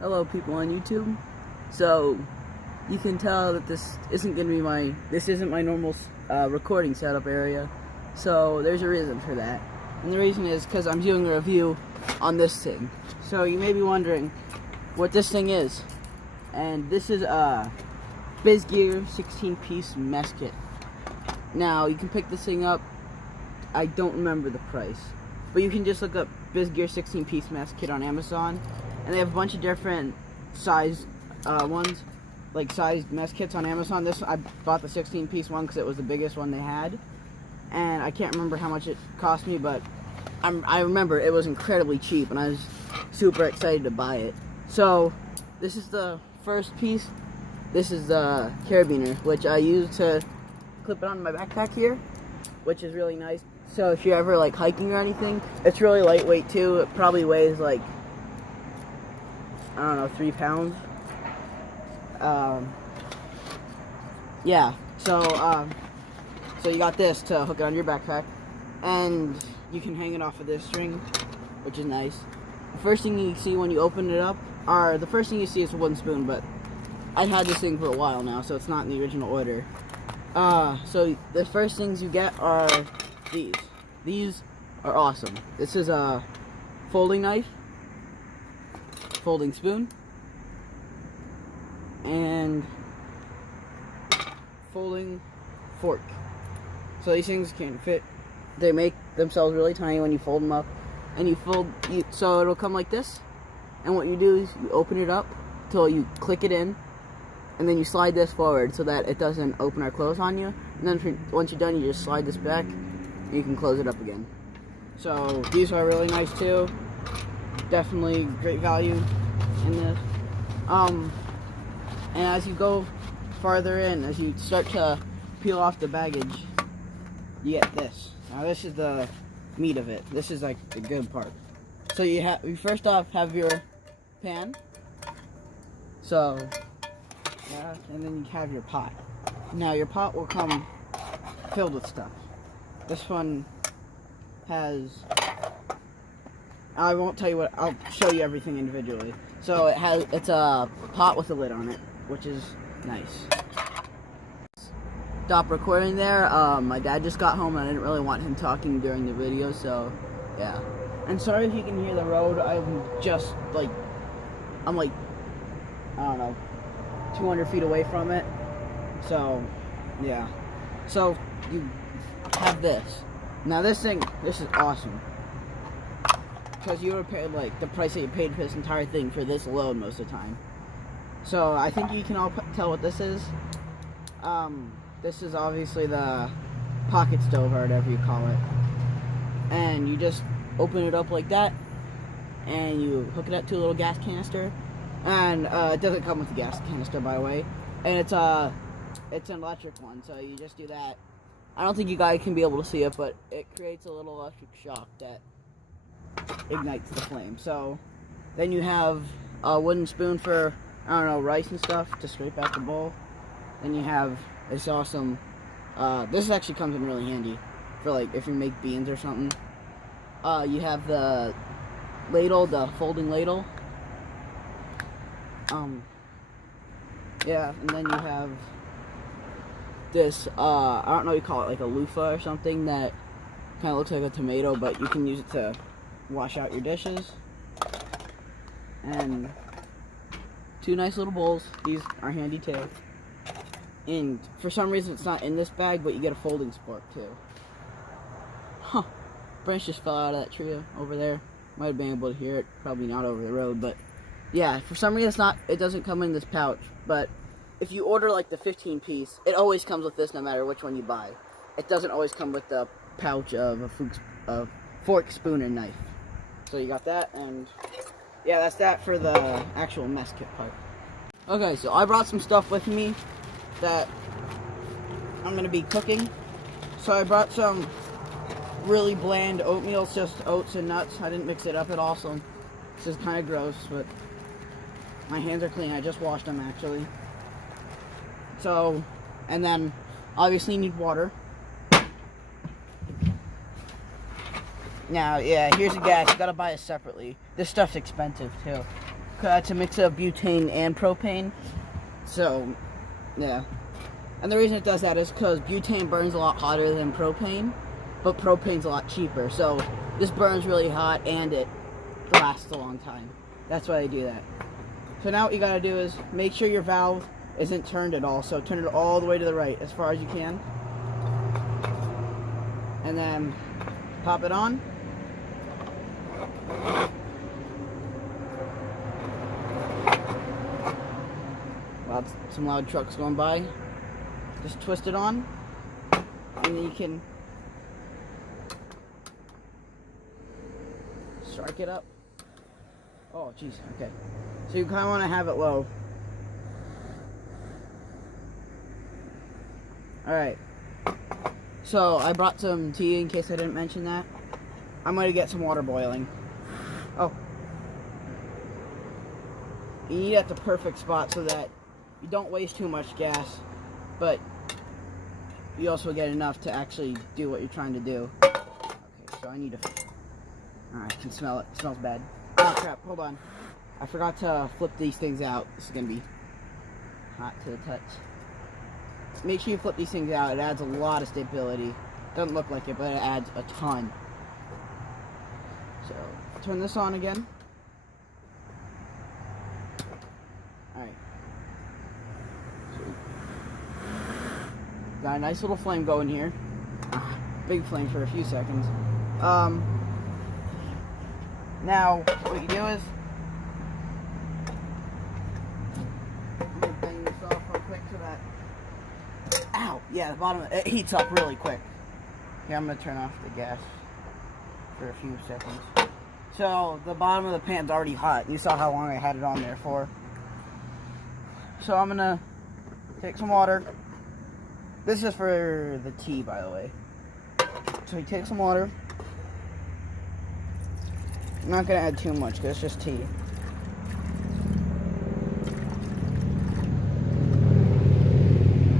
Hello people on YouTube. So you can tell that this isn't my normal recording setup area. So there's a reason for that. And the reason is because I'm doing a review on this thing. So you may be wondering what this thing is. And this is a Bisgear 16-piece mess kit. Now you can pick this thing up. I don't remember the price, but you can just look up Bisgear 16-piece mess kit on Amazon, and they have a bunch of different size ones, like sized mess kits on Amazon. I bought the 16-piece one because it was the biggest one they had, and I can't remember how much it cost me, but I remember it was incredibly cheap, and I was super excited to buy it. So this is the first piece. This is the carabiner, which I use to clip it on my backpack here, which is really nice. So if you're ever like hiking or anything, it's really lightweight too. It probably weighs like, I don't know, 3 pounds. Yeah. So you got this to hook it on your backpack, and you can hang it off of this string, which is nice. The first thing you see when you open it up, the first thing you see is a wooden spoon, but I've had this thing for a while now, so it's not in the original order. So the first things you get are these. These are awesome. This is a folding knife, folding spoon, and folding fork. So these things can fit. They make themselves really tiny when you fold them up, and so it'll come like this. And what you do is you open it up till you click it in, and then you slide this forward so that it doesn't open or close on you. And then once you're done, you just slide this back, and you can close it up again. So these are really nice too. Definitely great value in this. And as you go farther in, as you start to peel off the baggage, you get this. Now this is the meat of it. This is like the good part. So you first off have your pan. So yeah, and then you have your pot. Now your pot will come filled with stuff. This one has, I won't tell you what, I'll show you everything individually. So it's a pot with a lid on it, which is nice. Stop recording there. My dad just got home and I didn't really want him talking during the video, so yeah. And sorry if you can hear the road. I'm like, I don't know, 200 feet away from it. So yeah. So you have this. Now this is awesome, because you would have paid like the price that you paid for this entire thing for this alone most of the time. So I think you can all tell what this is. This is obviously the pocket stove, or whatever you call it. And you just open it up like that, and you hook it up to a little gas canister. And it doesn't come with a gas canister, by the way. And it's an electric one, so you just do that. I don't think you guys can be able to see it, but it creates a little electric shock that ignites the flame. So then you have a wooden spoon for, I don't know, rice and stuff to scrape out the bowl. Then you have this awesome, this actually comes in really handy for like if you make beans or something. You have the ladle, the folding ladle. Yeah, and then you have this, I don't know, you call it like a loofah or something that kind of looks like a tomato, but you can use it to wash out your dishes. And 2 nice little bowls. These are handy too. And for some reason it's not in this bag, but you get a folding spork too. Huh. Branch just fell out of that tree over there. Might have been able to hear it. Probably not over the road, but yeah, for some reason it doesn't come in this pouch. But if you order like the 15-piece, it always comes with this no matter which one you buy. It doesn't always come with the pouch of a fork, spoon, and knife. So you got that, and yeah, that's that for the actual mess kit part. Okay, so I brought some stuff with me that I'm going to be cooking. So I brought some really bland oatmeal. It's just oats and nuts. I didn't mix it up at all, so this is kind of gross, but my hands are clean. I just washed them, actually. So, and then obviously you need water. Now, yeah, here's the gas. You gotta buy it separately. This stuff's expensive, too. It's a mix of butane and propane. So, yeah. And the reason it does that is because butane burns a lot hotter than propane, but propane's a lot cheaper. So this burns really hot and it lasts a long time. That's why they do that. So now what you gotta do is make sure your valve isn't turned at all. So turn it all the way to the right as far as you can. And then pop it on. Wow, some loud trucks going by. Just twist it on, and then you can strike it up. Oh, jeez, okay. So you kind of want to have it low. Alright. So I brought some tea in case I didn't mention that. I'm going to get some water boiling. Oh. You need it at the perfect spot so that you don't waste too much gas, but you also get enough to actually do what you're trying to do. Okay, so I need to... Alright, I can smell it. It smells bad. Oh crap, hold on. I forgot to flip these things out. This is going to be hot to the touch. Make sure you flip these things out. It adds a lot of stability. Doesn't look like it, but it adds a ton. So, turn this on again. Alright. Got a nice little flame going here. Big flame for a few seconds. Now, what you do is, I'm going to bang this off real quick so that, ow, yeah, the bottom, it heats up really quick. Here, I'm going to turn off the gas for a few seconds. So, the bottom of the pan's already hot. You saw how long I had it on there for. So, I'm going to take some water. This is for the tea, by the way. So you take some water. I'm not going to add too much because it's just tea.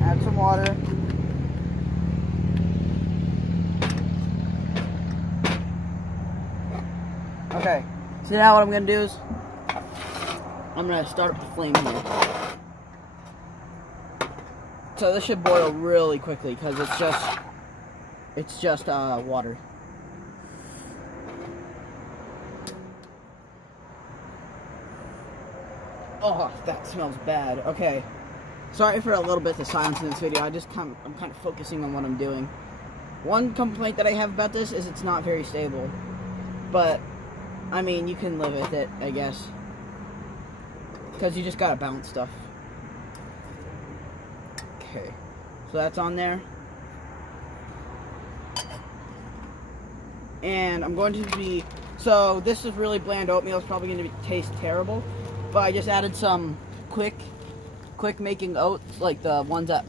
Add some water. Okay, so now what I'm going to do is I'm going to start up the flame here. So this should boil really quickly because it's just water. Oh, that smells bad. Okay, sorry for a little bit of silence in this video. I'm kind of focusing on what I'm doing. One complaint that I have about this is it's not very stable, but I mean you can live with it, I guess, because you just gotta balance stuff. Okay, so that's on there. And I'm going to be, so this is really bland oatmeal. It's probably going to taste terrible. But I just added some quick making oats, like the ones that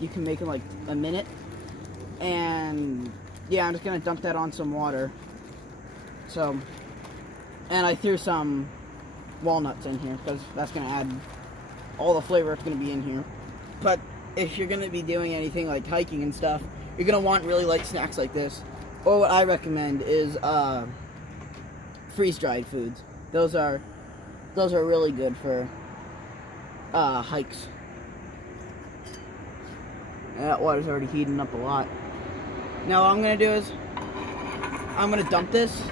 you can make in like a minute. And yeah, I'm just going to dump that on some water. So, and I threw some walnuts in here because that's going to add all the flavor that's going to be in here. But if you're going to be doing anything like hiking and stuff, you're going to want really light snacks like this. Or what I recommend is freeze-dried foods. Those are really good for hikes. And that water's already heating up a lot. Now what I'm going to do is I'm going to dump this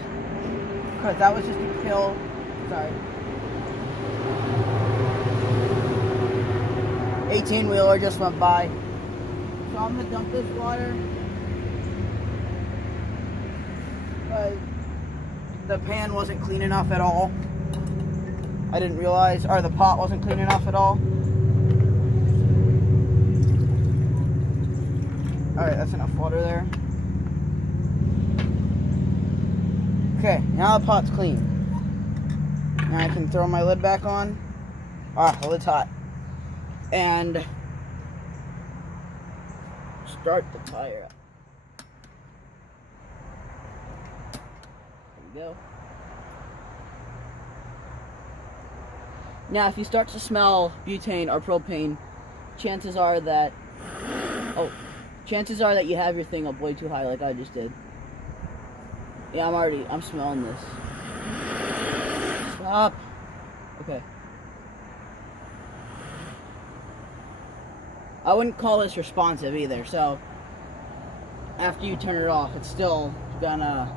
because that was just to kill, sorry, 18-wheeler just went by. So I'm going to dump this water because the pan wasn't clean enough at all. I didn't realize, or the pot wasn't clean enough at all. Alright, that's enough water there. Okay, now the pot's clean. Now I can throw my lid back on. Ah, the lid's hot. And start the fire up. There we go. Now, if you start to smell butane or propane, chances are that you have your thing up way too high, like I just did. Yeah, I'm smelling this. Stop. Okay. I wouldn't call this responsive either, so after you turn it off, it's still gonna,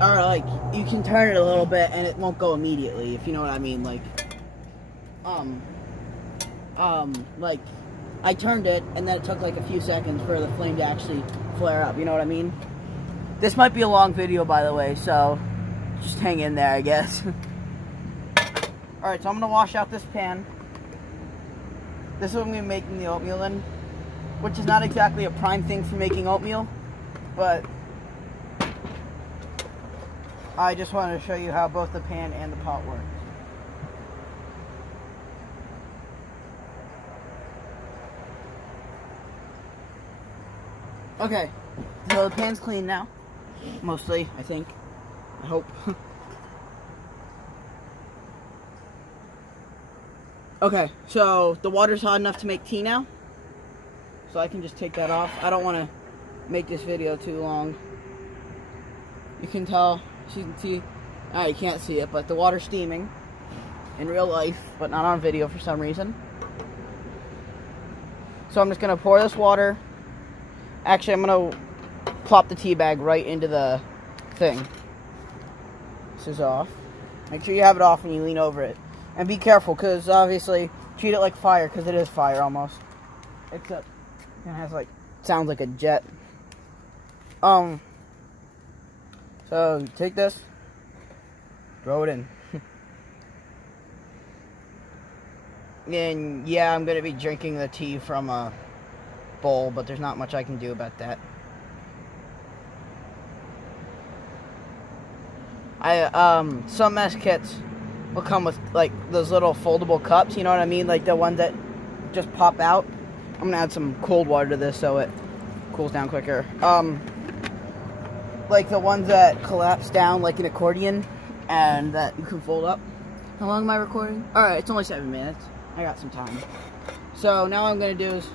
or like, you can turn it a little bit and it won't go immediately, if you know what I mean, like, like, I turned it and then it took like a few seconds for the flame to actually flare up, you know what I mean? This might be a long video, by the way, so just hang in there, I guess. Alright, so I'm gonna wash out this pan. This is what I'm going to be making the oatmeal in, which is not exactly a prime thing for making oatmeal, but I just wanted to show you how both the pan and the pot work. Okay, so the pan's clean now, mostly, I think, I hope. Okay, so the water's hot enough to make tea now, so I can just take that off. I don't want to make this video too long. You can tell, you can see, you can't see it, but the water's steaming in real life, but not on video for some reason. So I'm just going to pour this water. Actually, I'm going to plop the tea bag right into the thing. This is off. Make sure you have it off when you lean over it. And be careful, because obviously, treat it like fire, because it is fire almost. Except, it has like, sounds like a jet. So, take this, throw it in. And, yeah, I'm going to be drinking the tea from a bowl, but there's not much I can do about that. Some mess kits will come with like those little foldable cups, you know what I mean, like the ones that just pop out. I'm gonna add some cold water to this so it cools down quicker. Like the ones that collapse down like an accordion and that you can fold up. How long am I recording? Alright, it's only 7 minutes. I got some time. So now what I'm gonna do is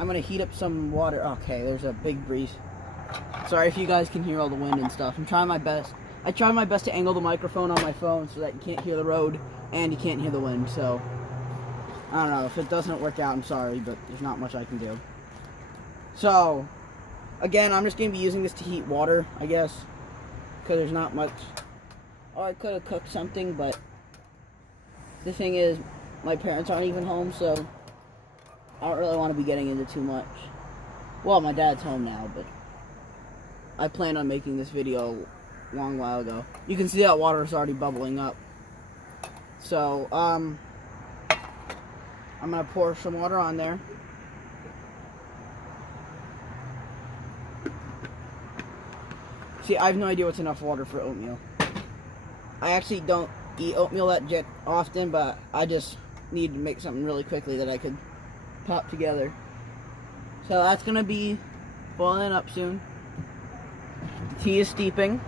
I'm gonna heat up some water. Okay, there's a big breeze. Sorry if you guys can hear all the wind and stuff. I'm trying my best. I try my best to angle the microphone on my phone so that you can't hear the road and you can't hear the wind, so I don't know. If it doesn't work out, I'm sorry, but there's not much I can do. So, again, I'm just going to be using this to heat water, I guess, because there's not much. Oh, I could have cooked something, but the thing is, my parents aren't even home, so I don't really want to be getting into too much. Well, my dad's home now, but I planned on making this video a long while ago. You can see that water is already bubbling up. So, I'm going to pour some water on there. See, I have no idea what's enough water for oatmeal. I actually don't eat oatmeal that often, but I just need to make something really quickly that I could pop together. So that's going to be boiling up soon. The tea is steeping.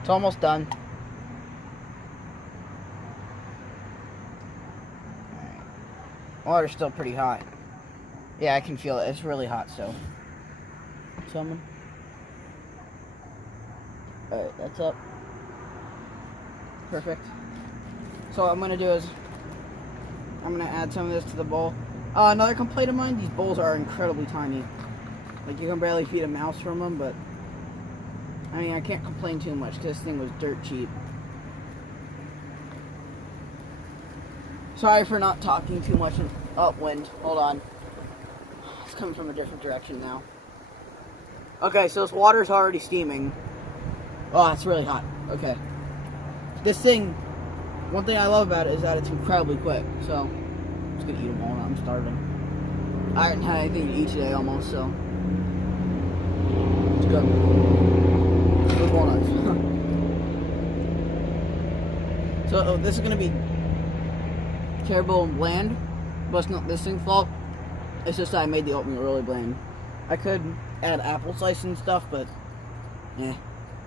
It's almost done. Alright. Water's still pretty hot. Yeah, I can feel it. It's really hot still. Someone. Alright, that's up. Perfect. So what I'm going to do is I'm going to add some of this to the bowl. Another complaint of mine, these bowls are incredibly tiny. Like, you can barely feed a mouse from them, but I mean, I can't complain too much because this thing was dirt cheap. Sorry for not talking too much in upwind. Hold on. It's coming from a different direction now. Okay, so this water's already steaming. Oh, it's really hot. Okay. This thing, one thing I love about it is that it's incredibly quick. So, I'm just going to eat them all. I'm starving. I haven't had anything to eat today almost, so it's good. Good walnuts. So this is going to be terrible and bland, but it's not this thing's fault. It's just that I made the oatmeal really bland. I could add apple slice and stuff, but it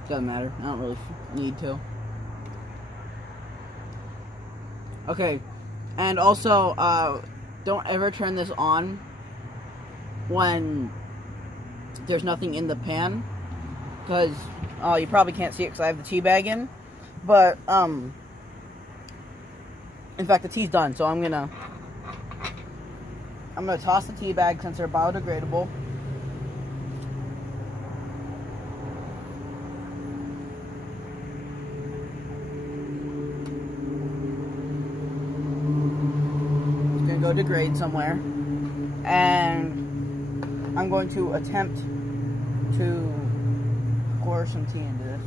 doesn't matter. I don't really need to. Okay, and also don't ever turn this on when there's nothing in the pan, because you probably can't see it because I have the tea bag in, But, in fact, the tea's done, so I'm gonna toss the tea bag since they're biodegradable. It's gonna go degrade somewhere, and I'm going to attempt to pour some tea into this.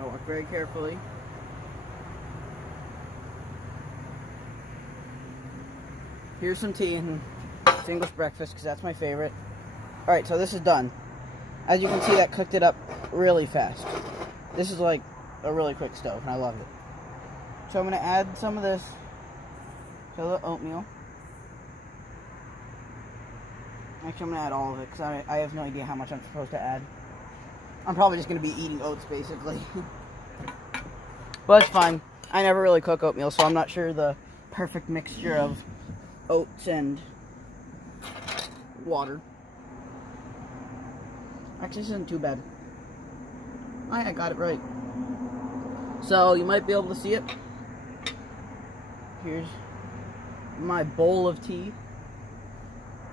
I'll work very carefully. Here's some tea and it's English breakfast because that's my favorite. Alright, so this is done. As you can see, that cooked it up really fast. This is like a really quick stove and I love it. So I'm going to add some of this to the oatmeal. Actually, I'm going to add all of it because I have no idea how much I'm supposed to add. I'm probably just going to be eating oats, basically. But it's fine. I never really cook oatmeal, so I'm not sure the perfect mixture of oats and water. Actually, this isn't too bad. I got it right. So, you might be able to see it. Here's my bowl of tea.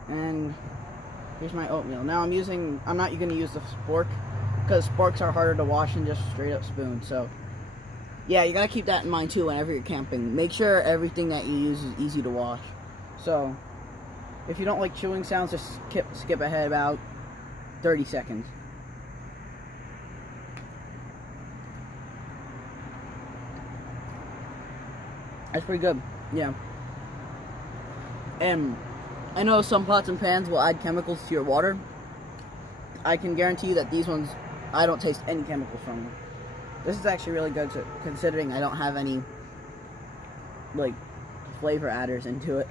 And here's my oatmeal. Now, I'm not going to use the spork, because sporks are harder to wash than just straight up spoon. So, yeah, you gotta keep that in mind too whenever you're camping. Make sure everything that you use is easy to wash. So, if you don't like chewing sounds, just skip ahead about 30 seconds. That's pretty good, yeah. And I know some pots and pans will add chemicals to your water. I can guarantee you that these ones, I don't taste any chemicals from them. This is actually really good, considering I don't have any, like, flavor adders into it.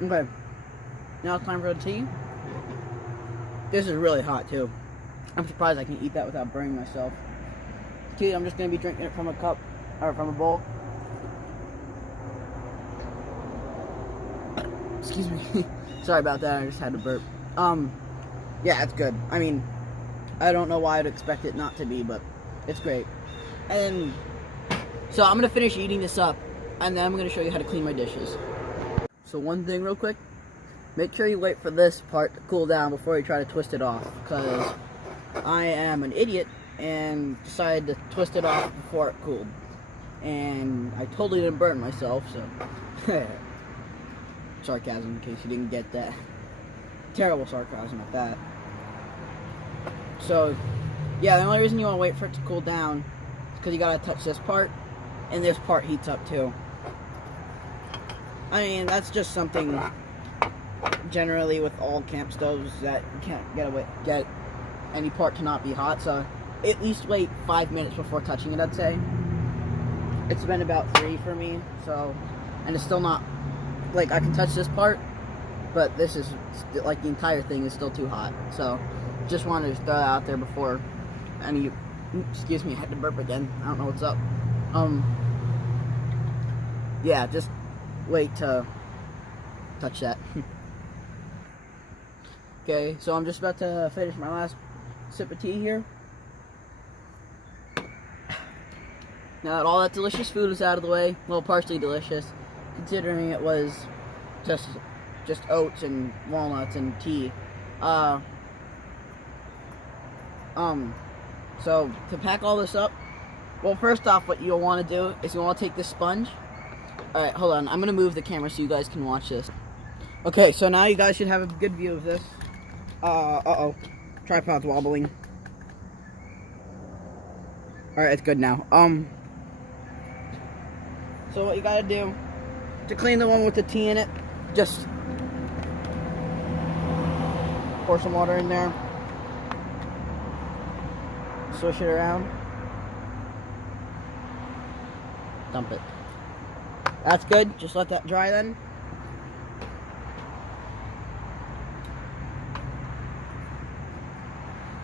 Okay, now it's time for the tea. This is really hot, too. I'm surprised I can eat that without burning myself. Tea, I'm just going to be drinking it from a cup, or from a bowl. Excuse me. Sorry about that, I just had to burp. Yeah, it's good. I mean, I don't know why I'd expect it not to be, but it's great. And so I'm going to finish eating this up, and then I'm going to show you how to clean my dishes. So one thing real quick, make sure you wait for this part to cool down before you try to twist it off, because I am an idiot and decided to twist it off before it cooled. And I totally didn't burn myself, so sarcasm in case you didn't get that. Terrible sarcasm at that. So, yeah, the only reason you want to wait for it to cool down is because you gotta touch this part, and this part heats up too. I mean, that's just something generally with all camp stoves that you can't get any part to not be hot, so at least wait 5 minutes before touching it, I'd say. It's been about 3 for me, so, and it's still not, like, I can touch this part, but this is, like, the entire thing is still too hot, so just wanted to throw that out there before any, excuse me, I had to burp again, I don't know what's up. Yeah, just wait to touch that. Okay, so I'm just about to finish my last sip of tea here. Now that all that delicious food is out of the way, well, partially delicious, considering it was just oats and walnuts and tea. So to pack all this up, well, first off, what you'll want to do is you want to take this sponge. Alright, hold on, I'm going to move the camera so you guys can watch this. Okay, so now you guys should have a good view of this. Uh-oh, tripod's wobbling. Alright, it's good now. So what you gotta do to clean the one with the tea in it, just pour some water in there, swish it around, dump it. That's good, just let that dry then.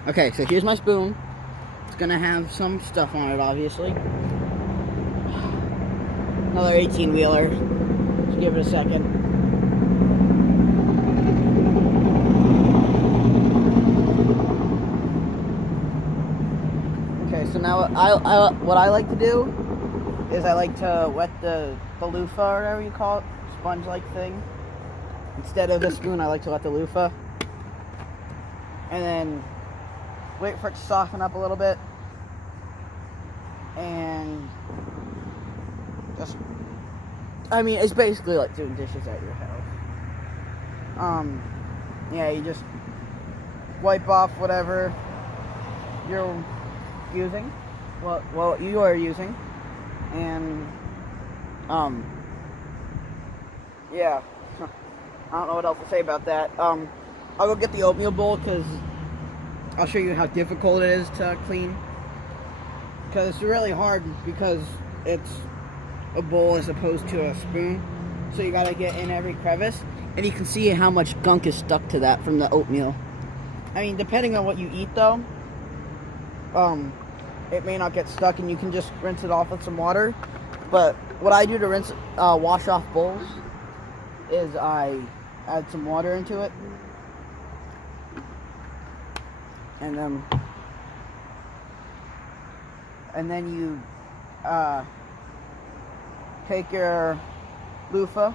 Okay, so here's my spoon. It's gonna have some stuff on it, obviously. Another 18-wheeler. Just give it a second. Okay, so now what I like to do is I like to wet the loofah, or whatever you call it, sponge-like thing. Instead of the spoon, I like to wet the loofah. And then wait for it to soften up a little bit. And just, I mean, it's basically like doing dishes at your house. Yeah, you just wipe off whatever you're using, well, you are using, and, yeah, I don't know what else to say about that. I'll go get the oatmeal bowl, because I'll show you how difficult it is to clean, because it's really hard, because it's a bowl as opposed to a spoon, so you gotta get in every crevice, and you can see how much gunk is stuck to that from the oatmeal. I mean, depending on what you eat, though, it may not get stuck, and you can just rinse it off with some water. But what I do to wash off bowls is I add some water into it, and then you take your loofah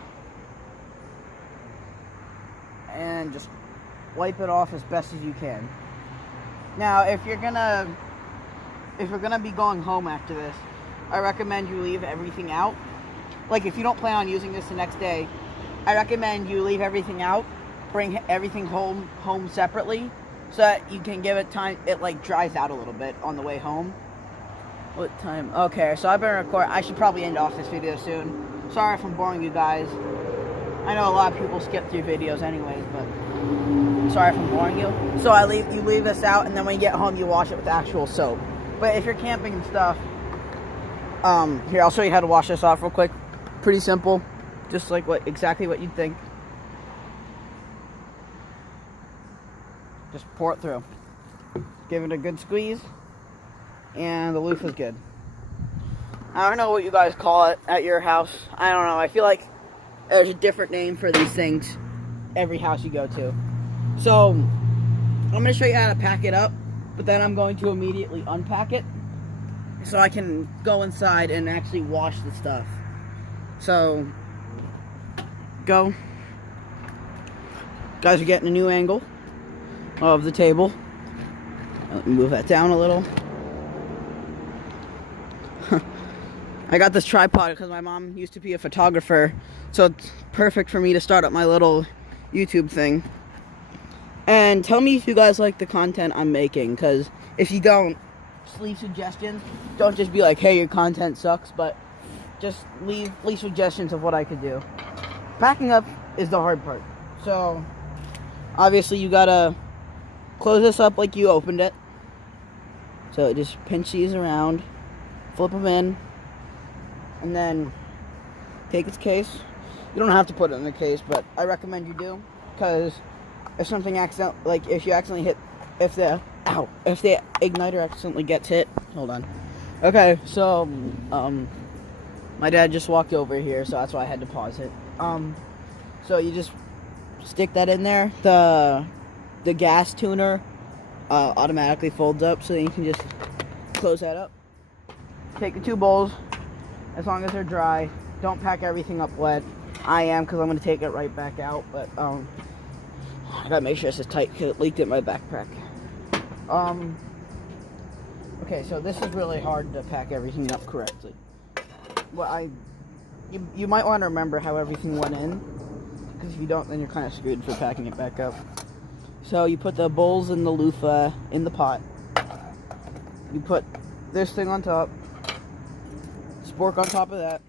and just wipe it off as best as you can. Now, if you're gonna be going home after this, I recommend you leave everything out. Like, if you don't plan on using this the next day, I recommend you leave everything out, bring everything home separately, so that you can give it time, it like dries out a little bit on the way home. What time? Okay, so I've been recording. I should probably end off this video soon. Sorry if I'm boring you guys. I know a lot of people skip through videos anyways, but sorry if I'm boring you. So you leave this out, and then when you get home, you wash it with actual soap. But if you're camping and stuff, here, I'll show you how to wash this off real quick. Pretty simple, just like exactly what you'd think. Just pour it through. Give it a good squeeze, and the loofah's good. I don't know what you guys call it at your house. I don't know. I feel like there's a different name for these things every house you go to. So, I'm going to show you how to pack it up, but then I'm going to immediately unpack it so I can go inside and actually wash the stuff. So, go. Guys are getting a new angle of the table. Let me move that down a little. I got this tripod because my mom used to be a photographer, so it's perfect for me to start up my little YouTube thing. And tell me if you guys like the content I'm making, because if you don't, just leave suggestions. Don't just be like, hey, your content sucks, but just leave suggestions of what I could do. Packing up is the hard part. So, obviously you gotta close this up like you opened it. So just pinch these around, flip them in, and then take its case. You don't have to put it in the case, but I recommend you do, because if something if the igniter accidentally gets hit, hold on. Okay, so my dad just walked over here, so that's why I had to pause it. So you just stick that in there. The gas tuner automatically folds up, so you can just close that up. Take the two bowls, as long as they're dry. Don't pack everything up wet. I am, because I'm going to take it right back out, but I gotta make sure this is tight because it leaked in my backpack. Okay, so this is really hard to pack everything up correctly. Well, you might want to remember how everything went in, because if you don't, then you're kind of screwed for packing it back up. So you put the bowls and the loofah in the pot. You put this thing on top, spork on top of that,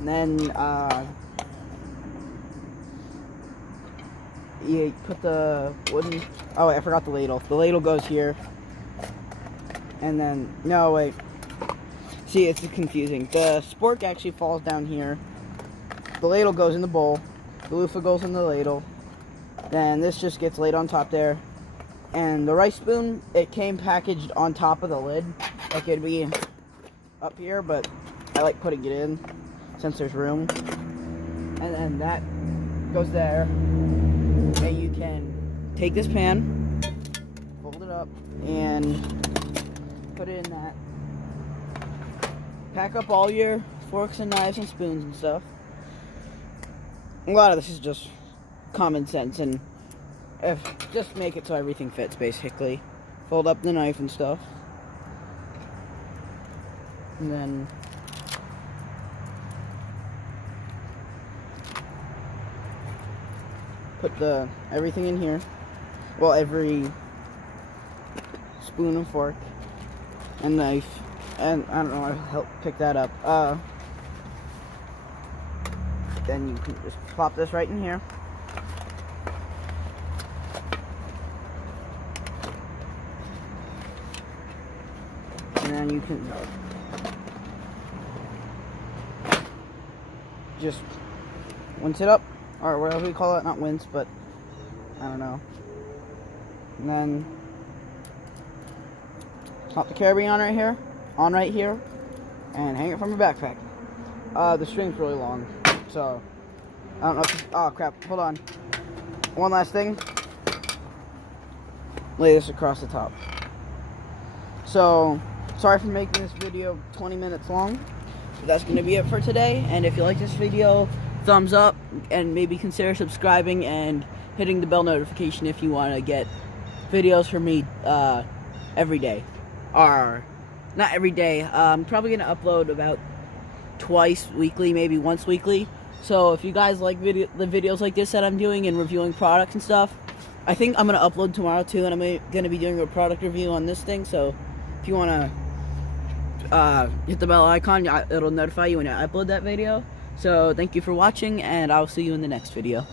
and then you put the wooden, oh wait, I forgot the ladle. The ladle goes here, and then, no wait, see, it's confusing. The spork actually falls down here, the ladle goes in the bowl, the loofah goes in the ladle, then this just gets laid on top there, And the rice spoon, it came packaged on top of the lid. Like it'd be up here, but I like putting it in since there's room. And then that goes there. And you can take this pan, fold it up, and put it in that. Pack up all your forks and knives and spoons and stuff. A lot of this is just common sense, and just make it so everything fits, basically. Fold up the knife and stuff. And then put everything in here. Well, every spoon and fork and knife. And I don't know, I'll help pick that up. Then you can just plop this right in here. And then you can just rinse it up, or whatever we call it, not rinse, but I don't know. And then pop the carabiner on right here, and hang it from your backpack. The string's really long, so I don't know if oh crap, hold on. One last thing. Lay this across the top. So, sorry for making this video 20 minutes long. But that's going to be it for today. And if you like this video, thumbs up, and maybe consider subscribing and hitting the bell notification if you want to get videos from me every day. Or, not every day. I'm probably going to upload about twice weekly, maybe once weekly. So if you guys like the videos like this that I'm doing and reviewing products and stuff, I think I'm going to upload tomorrow too, and I'm going to be doing a product review on this thing. So if you want to hit the bell icon, it'll notify you when I upload that video. So thank you for watching, and I'll see you in the next video.